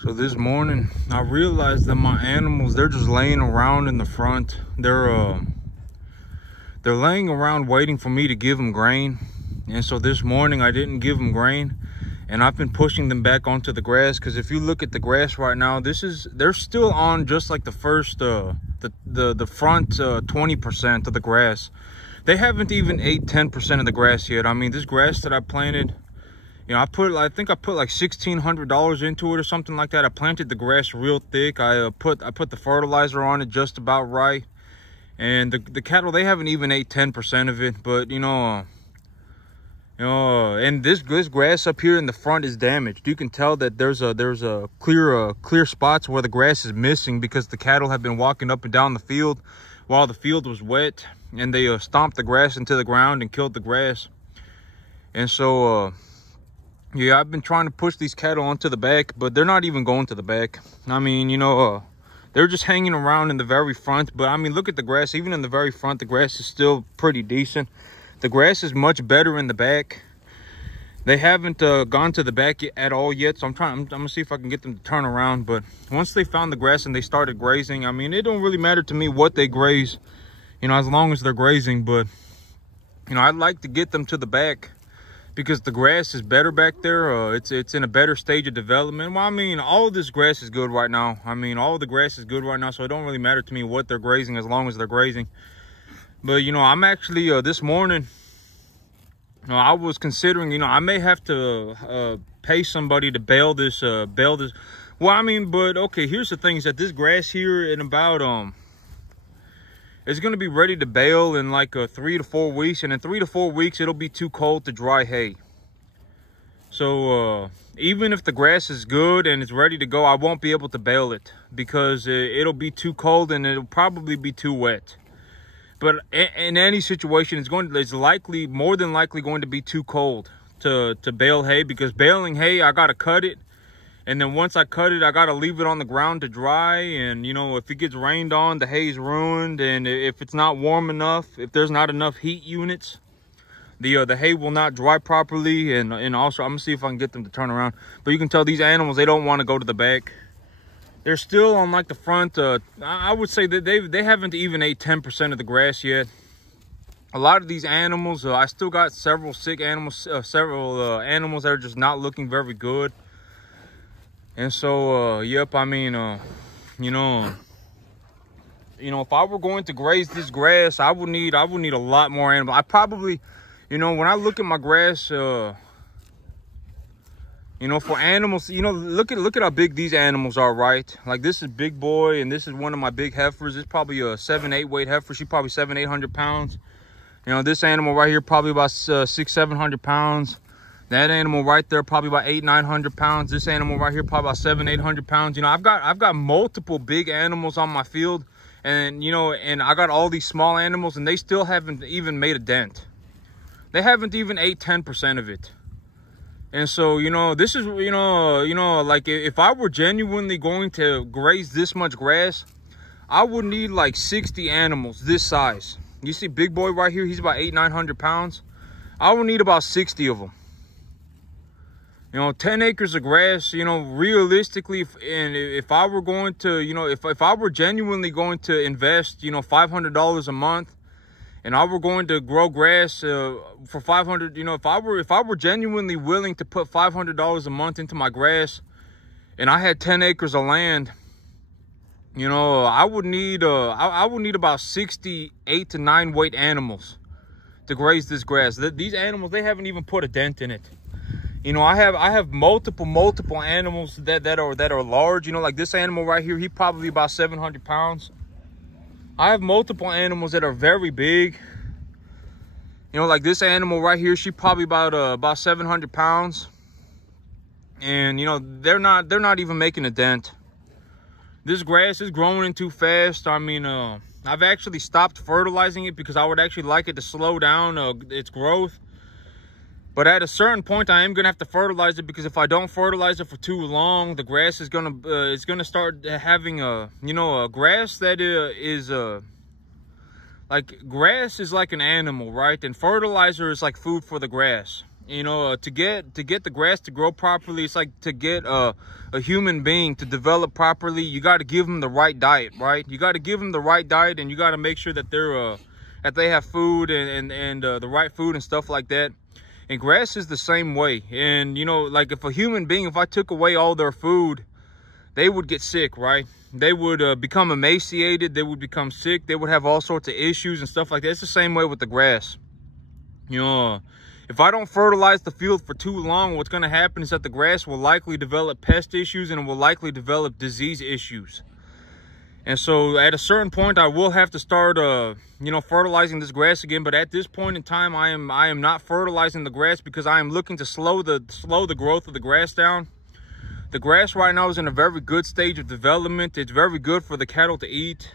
So this morning, I realized that my animals, they're just laying around in the front. They're laying around waiting for me to give them grain. And so this morning, I didn't give them grain. And I've been pushing them back onto the grass. Because if you look at the grass right now, they're still on just like the first, the front 20% of the grass. They haven't even ate 10% of the grass yet. I mean, this grass that I planted, you know, I think I put like $1,600 into it or something like that. I planted the grass real thick. I put the fertilizer on it just about right. And the cattle, they haven't even ate 10% of it. But and this grass up here in the front is damaged. You can tell that there's a clear spots where the grass is missing because the cattle have been walking up and down the field while the field was wet, and they stomped the grass into the ground and killed the grass. And so yeah, I've been trying to push these cattle onto the back, but they're not even going to the back. I mean, they're just hanging around in the very front. But I mean, look at the grass. Even in the very front, the grass is still pretty decent. The grass is much better in the back. They haven't gone to the back at all yet, so I'm gonna see if I can get them to turn around. But once they found the grass and they started grazing, I mean, it don't really matter to me what they graze, as long as they're grazing. But I'd like to get them to the back, because the grass is better back there. It's in a better stage of development. Well, I mean, all of this grass is good right now. I mean, all of the grass is good right now, so it don't really matter to me what they're grazing as long as they're grazing. But, I'm actually, this morning, I was considering, I may have to pay somebody to bale this. Well, I mean, but, okay, here's the thing, is that this grass here in about, it's going to be ready to bale in like 3 to 4 weeks. And in 3 to 4 weeks, it'll be too cold to dry hay. So even if the grass is good and it's ready to go, I won't be able to bale it, because it'll be too cold and it'll probably be too wet. But in any situation, it's more than likely going to be too cold to bale hay, because baling hay, I got to cut it. And then once I cut it, I got to leave it on the ground to dry. And, if it gets rained on, the hay's ruined. And if it's not warm enough, if there's not enough heat units, the hay will not dry properly. And also, I'm going to see if I can get them to turn around. But you can tell these animals, they don't want to go to the back. They're still on like the front. I would say that they haven't even ate 10% of the grass yet. A lot of these animals, I still got several sick animals, several animals that are just not looking very good. And so, yep, I mean, if I were going to graze this grass, I would need a lot more animals. I probably, when I look at my grass, for animals, look at how big these animals are, right? Like, this is Big Boy, and this is one of my big heifers. It's probably a 7-8 weight heifer. She's probably 700-800 pounds. This animal right here, probably about 600-700 pounds. That animal right there, probably about 800-900 pounds. This animal right here, probably about 700-800 pounds. I've got multiple big animals on my field, and and I got all these small animals, and they still haven't even made a dent. They haven't even ate 10% of it. And so, this is, like, if I were genuinely going to graze this much grass, I would need like 60 animals this size. You see Big Boy right here, he's about 800-900 pounds. I would need about 60 of them. 10 acres of grass, realistically, if I were going to, if I were genuinely going to invest, $500 a month, and I were going to grow grass for 500, if I were genuinely willing to put $500 a month into my grass, and I had 10 acres of land, I would need about 68 to 9 weight animals to graze this grass. These animals, they haven't even put a dent in it. I have multiple animals that are large. Like this animal right here, he probably about 700 pounds. I have multiple animals that are very big. Like this animal right here, she probably about 700 pounds. And they're not even making a dent. This grass is growing too fast. I mean, I've actually stopped fertilizing it, because I would actually like it to slow down its growth. But at a certain point, I am gonna have to fertilize it, because if I don't fertilize it for too long, the grass is gonna start having a grass that is like, grass is like an animal, right? And fertilizer is like food for the grass. You know, to get the grass to grow properly, it's like to get a human being to develop properly. You got to give them the right diet, right? You got to give them the right diet, and you got to make sure that they have food and the right food and stuff like that. And grass is the same way. And you know, like if a human being, if I took away all their food, they would get sick, right? They would become emaciated. They would become sick. They would have all sorts of issues and stuff like that. It's the same way with the grass. You know, if I don't fertilize the field for too long, what's going to happen is that the grass will likely develop pest issues and it will likely develop disease issues. And so at a certain point, I will have to start, you know, fertilizing this grass again. But at this point in time, I am not fertilizing the grass because I am looking to slow the growth of the grass down. The grass right now is in a very good stage of development. It's very good for the cattle to eat.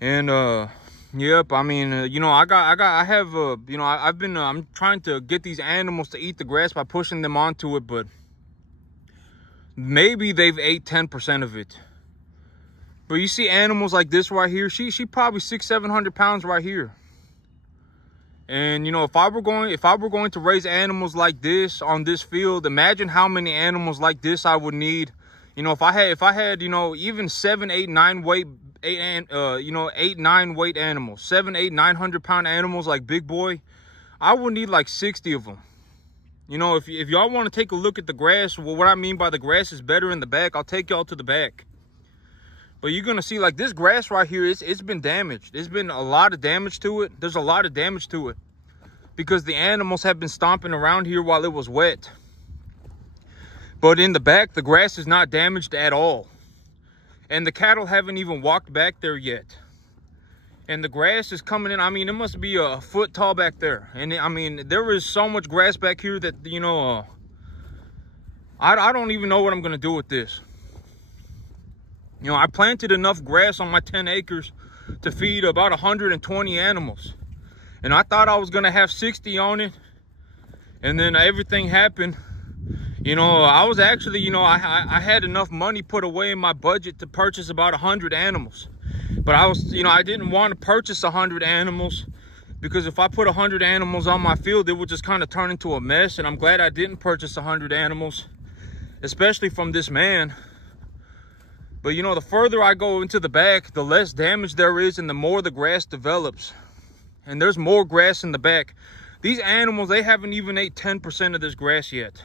And, yep, I mean, you know, I'm trying to get these animals to eat the grass by pushing them onto it, but maybe they've ate 10% of it. But you see animals like this right here, she probably 600-700 pounds right here. And you know, if I were going to raise animals like this on this field, imagine how many animals like this I would need. You know, if I had, you know, even 7, 8, 9 weight 8, 9 weight animals, 7, 8, 900 pound animals like Big Boy, I would need like 60 of them. You know, if y'all want to take a look at the grass, well, what I mean by the grass is better in the back, I'll take y'all to the back. But you're gonna see, like, this grass right here, it's been damaged. There's been a lot of damage to it. There's a lot of damage to it because the animals have been stomping around here while it was wet. But in the back, the grass is not damaged at all. And the cattle haven't even walked back there yet. And the grass is coming in. I mean, it must be a foot tall back there. And I mean, there is so much grass back here that, you know, I don't even know what I'm gonna do with this. You know, I planted enough grass on my 10 acres to feed about 120 animals. And I thought I was going to have 60 on it. And then everything happened. You know, I was actually, you know, I had enough money put away in my budget to purchase about 100 animals. But I was, you know, I didn't want to purchase 100 animals because if I put 100 animals on my field, it would just kind of turn into a mess. And I'm glad I didn't purchase 100 animals, especially from this man. But, you know, the further I go into the back, the less damage there is and the more the grass develops. And there's more grass in the back. These animals, they haven't even ate 10% of this grass yet.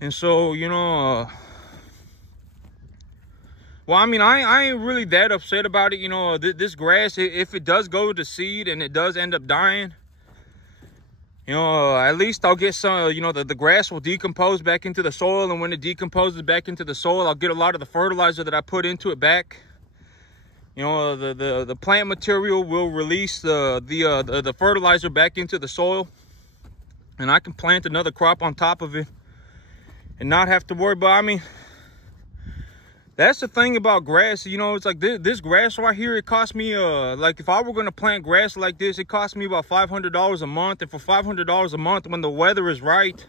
And so, you know, well, I mean, I ain't really that upset about it. You know, this grass, if it does go to seed and it does end up dying, you know, at least I'll get some, you know, the grass will decompose back into the soil. And when it decomposes back into the soil, I'll get a lot of the fertilizer that I put into it back. You know, the plant material will release the fertilizer back into the soil. And I can plant another crop on top of it and not have to worry. But I mean, that's the thing about grass. You know, it's like this grass right here, it cost me, like if I were going to plant grass like this, it cost me about $500 a month. And for $500 a month, when the weather is right,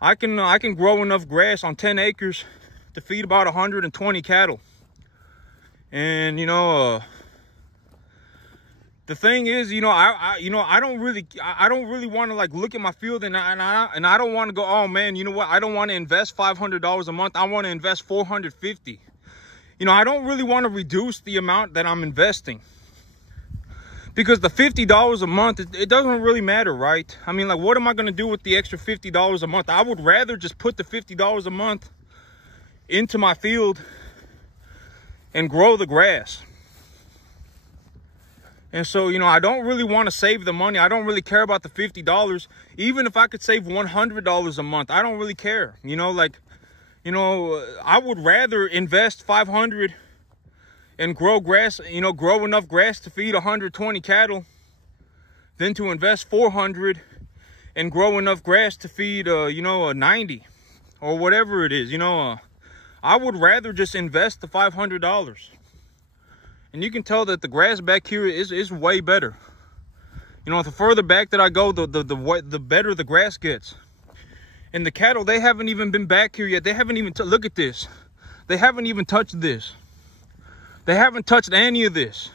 I can grow enough grass on 10 acres to feed about 120 cattle. And, you know, the thing is, you know, I don't really want to like look at my field and I don't want to go, oh man, you know what? I don't want to invest $500 a month. I want to invest $450. You know, I don't really want to reduce the amount that I'm investing because the $50 a month, it doesn't really matter, right? I mean, like, what am I going to do with the extra $50 a month? I would rather just put the $50 a month into my field and grow the grass. And so, you know, I don't really want to save the money. I don't really care about the $50. Even if I could save $100 a month, I don't really care. You know, like, you know, I would rather invest $500 and grow grass, you know, grow enough grass to feed 120 cattle than to invest $400 and grow enough grass to feed, you know, 90 or whatever it is. You know, I would rather just invest the $500. And you can tell that the grass back here is way better. You know, the further back that I go, the better the grass gets. And the cattle, they haven't even been back here yet. They haven't even, look at this. They haven't even touched this. They haven't touched any of this.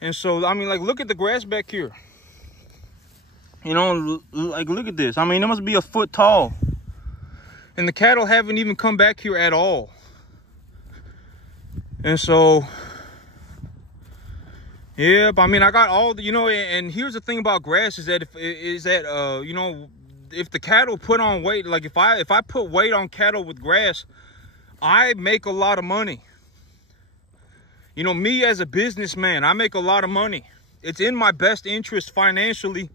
And so, I mean, like, look at the grass back here. You know, like, look at this. I mean, it must be a foot tall. And the cattle haven't even come back here at all. And so, yeah, but I mean, I got all the, you know, and here's the thing about grass is that you know, if the cattle put on weight, like if I put weight on cattle with grass, I make a lot of money. You know, me as a businessman, I make a lot of money. It's in my best interest financially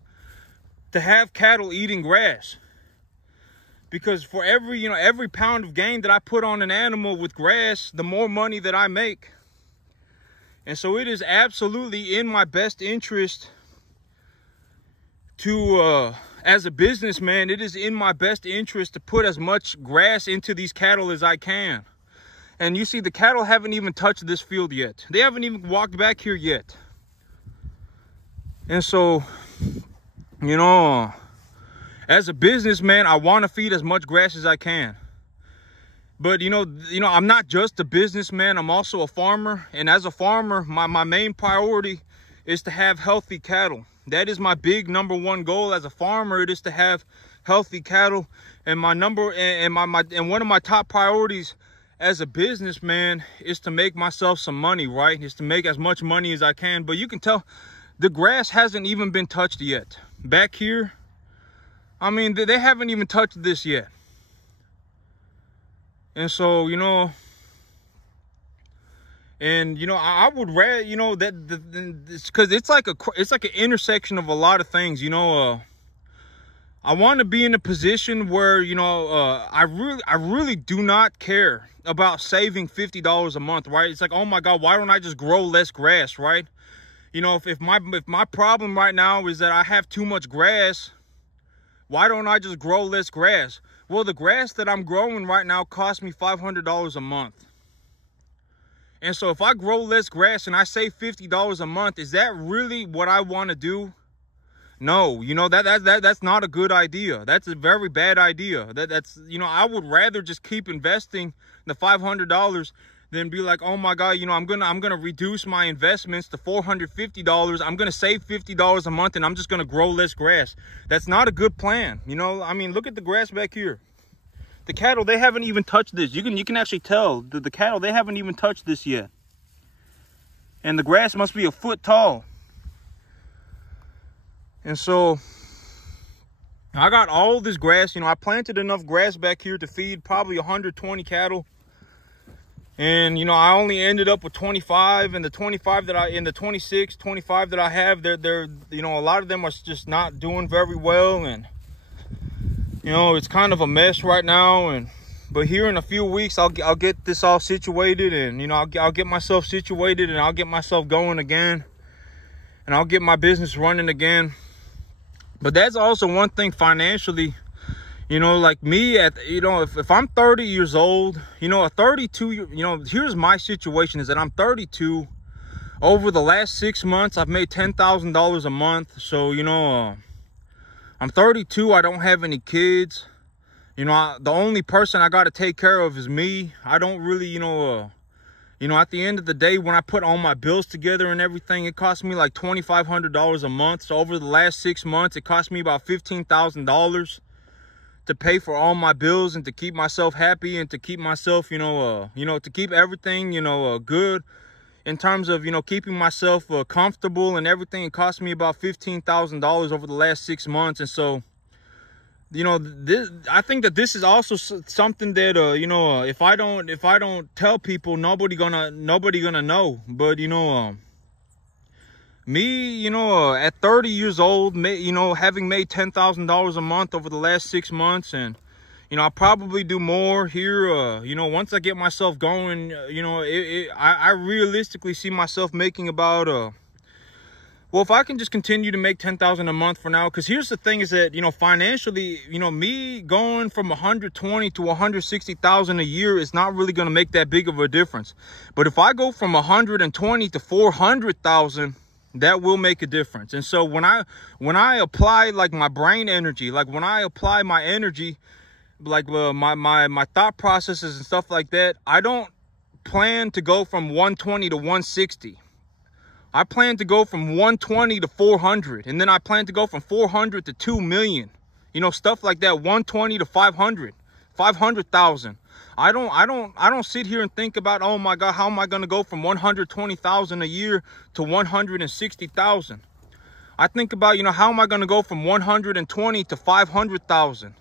to have cattle eating grass. Because for every pound of gain that I put on an animal with grass, the more money that I make. And so it is absolutely in my best interest to, as a businessman, it is in my best interest to put as much grass into these cattle as I can. And you see, the cattle haven't even touched this field yet. They haven't even walked back here yet. And so, you know, as a businessman, I want to feed as much grass as I can. But, you know, I'm not just a businessman. I'm also a farmer. And as a farmer, my main priority is to have healthy cattle. That is my big #1 goal as a farmer. It is to have healthy cattle. And one of my top priorities as a businessman is to make myself some money, right? Is to make as much money as I can. But you can tell the grass hasn't even been touched yet. Back here, I mean, they haven't even touched this yet. And so, you know, and, you know, I would rather, you know, because it's like an intersection of a lot of things, you know. I want to be in a position where, you know, I really do not care about saving $50 a month, right? It's like, oh my God, why don't I just grow less grass, right? You know, if my problem right now is that I have too much grass, why don't I just grow less grass? Well, the grass that I'm growing right now costs me $500 a month. And so if I grow less grass and I save $50 a month, is that really what I want to do? No, you know, that's not a good idea. That's a very bad idea. That's, you know, I would rather just keep investing the $500 than be like, oh my God, you know, I'm gonna reduce my investments to $450. I'm gonna save $50 a month and I'm just gonna grow less grass. That's not a good plan. You know, I mean, look at the grass back here. The cattle, they haven't even touched this. You can actually tell the cattle, they haven't even touched this yet. And the grass must be a foot tall. And so I got all this grass. You know, I planted enough grass back here to feed probably 120 cattle. And, you know, I only ended up with 25, and the 25 that in the 25 that I have, they're, you know, a lot of them are just not doing very well. And, you know, it's kind of a mess right now. But here in a few weeks, I'll get this all situated, and, you know, I'll get myself situated, and I'll get myself going again, and I'll get my business running again. But that's also one thing financially, you know, like me you know, if I'm 30 years old, you know, you know, here's my situation is that I'm 32. Over the last 6 months, I've made $10,000 a month. So, you know, I'm 32. I don't have any kids. You know, the only person I got to take care of is me. I don't really, you know, at the end of the day, when I put all my bills together and everything, it cost me like $2,500 a month. So over the last 6 months, it cost me about $15,000 to pay for all my bills and to keep myself happy and to keep myself, you know, to keep everything, you know, good in terms of, you know, keeping myself comfortable and everything. It cost me about $15,000 over the last 6 months. And so, you know, I think that this is also something that, you know, if I don't tell people, nobody gonna know. But, you know, me, you know, at 30 years old, you know, having made $10,000 a month over the last 6 months, and, you know, I'll probably do more here. You know, once I get myself going, you know, I realistically see myself making about, well, if I can just continue to make $10,000 a month for now, because here's the thing is that, you know, financially, you know, me going from 120 to 160,000 a year is not really going to make that big of a difference. But if I go from 120 to 400,000, that will make a difference. And so when I apply like my brain energy, like when I apply my energy, like my thought processes and stuff like that, I don't plan to go from 120 to 160. I plan to go from 120 to 400, and then I plan to go from 400 to 2 million. You know, stuff like that. 120 to 500, 500,000. I don't sit here and think about, oh my God, how am I going to go from 120,000 a year to 160,000? I think about, you know, how am I going to go from 120 to 500,000?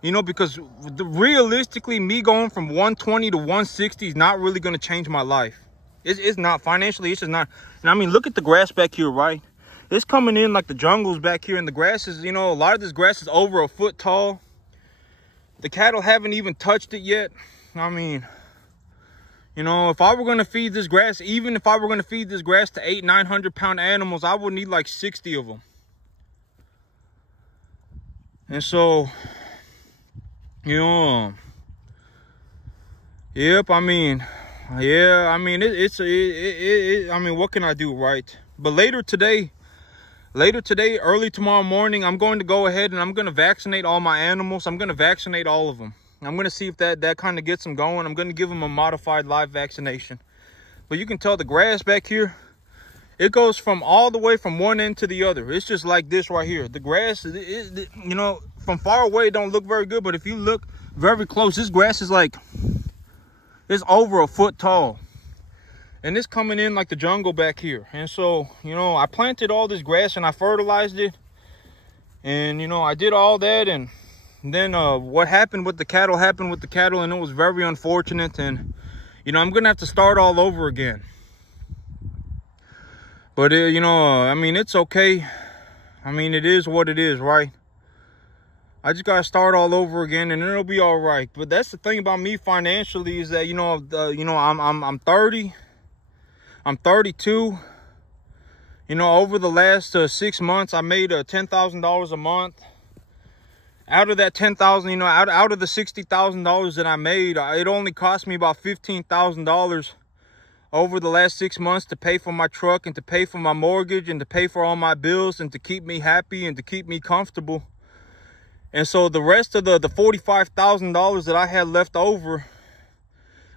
You know, because realistically, me going from 120 to 160 is not really going to change my life. It's not. Financially, it's just not. And I mean, look at the grass back here, right? It's coming in like the jungles back here, and the grass is, you know, a lot of this grass is over a foot tall. The cattle haven't even touched it yet. I mean, you know, if I were going to feed this grass, even if I were going to feed this grass to 800-900 pound animals, I would need like 60 of them. And so, you know, yep, I mean, yeah, I mean, I mean, what can I do, right? But later today, early tomorrow morning, I'm going to go ahead and I'm going to vaccinate all my animals. I'm going to vaccinate all of them. I'm going to see if that kind of gets them going. I'm going to give them a modified live vaccination. But you can tell the grass back here, it goes from all the way from one end to the other. It's just like this right here. The grass, you know, from far away, it don't look very good. But if you look very close, this grass is like, it's over a foot tall. And it's coming in like the jungle back here. And so, you know, I planted all this grass and I fertilized it. And, you know, I did all that. And then what happened with the cattle happened with the cattle. And it was very unfortunate. And, you know, I'm going to have to start all over again. But, you know, I mean, it's okay. I mean, it is what it is, right? I just got to start all over again and it'll be all right. But that's the thing about me financially is that, you know, I'm 30. I'm 32. You know, over the last 6 months, I made $10,000 a month. Out of that $10,000, you know, out of the $60,000 that I made, it only cost me about $15,000 over the last 6 months to pay for my truck and to pay for my mortgage and to pay for all my bills and to keep me happy and to keep me comfortable. And so the rest of the $45,000 that I had left over,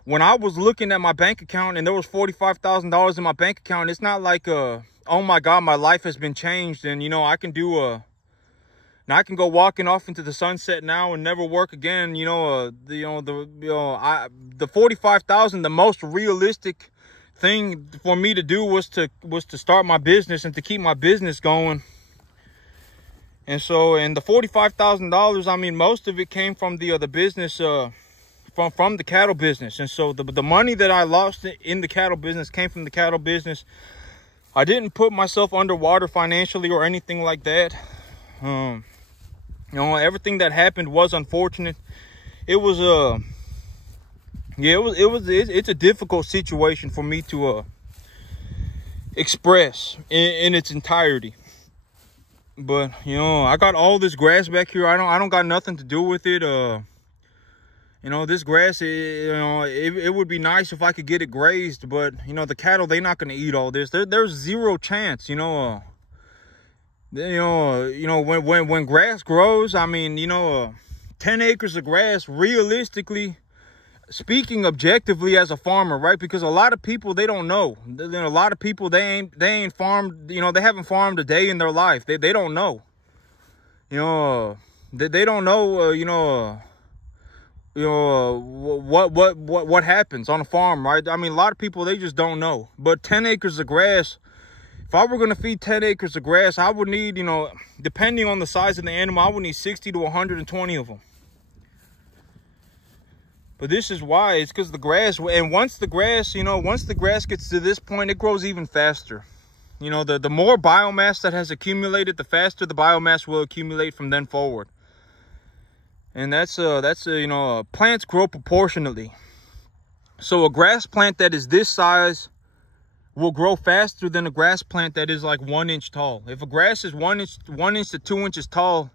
when I was looking at my bank account and there was $45,000 in my bank account, it's not like, oh my God, my life has been changed. And, you know, I can do now I can go walking off into the sunset now and never work again. You know, the $45,000, the most realistic thing for me to do was to start my business and to keep my business going. And so, and the $45,000, I mean, most of it came from the business, from the cattle business. And so the money that I lost in the cattle business came from the cattle business. I didn't put myself underwater financially or anything like that. You know, everything that happened was unfortunate. It was it's a difficult situation for me to express in its entirety. But, you know, I got all this grass back here. I don't got nothing to do with it. You know, this grass, you know, it would be nice if I could get it grazed, but, you know, the cattle, they're not going to eat all this. There's zero chance, you know, when grass grows, I mean, you know, 10 acres of grass, realistically speaking, objectively as a farmer, right? Because a lot of people, they don't know. You know, a lot of people, they ain't farmed, you know, they haven't farmed a day in their life. They don't know. You know, they don't know, what happens on a farm, right? I mean, a lot of people, they just don't know. But 10 acres of grass, if I were going to feed 10 acres of grass, I would need, you know, depending on the size of the animal, I would need 60 to 120 of them. But this is why. It's because the grass, and once the grass gets to this point, it grows even faster. You know, the more biomass that has accumulated, the faster the biomass will accumulate from then forward. And that's you know, plants grow proportionally. So a grass plant that is this size will grow faster than a grass plant that is like 1 inch tall. If a grass is 1 inch to 2 inches tall,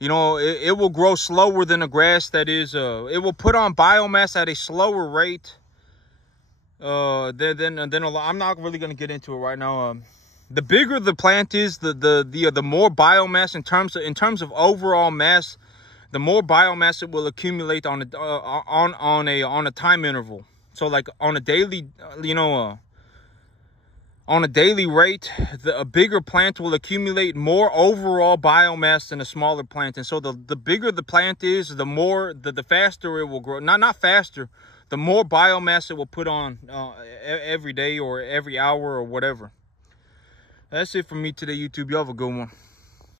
you know, it will grow slower than a grass that is, it will put on biomass at a slower rate. Then I'm not really going to get into it right now. The bigger the plant is, the more biomass in terms of overall mass, the more biomass it will accumulate on a time interval. So like on a daily, you know, On a daily rate, a bigger plant will accumulate more overall biomass than a smaller plant. And so the bigger the plant is, the faster it will grow. Not faster, the more biomass it will put on every day or every hour or whatever. That's it for me today, YouTube. Y'all have a good one.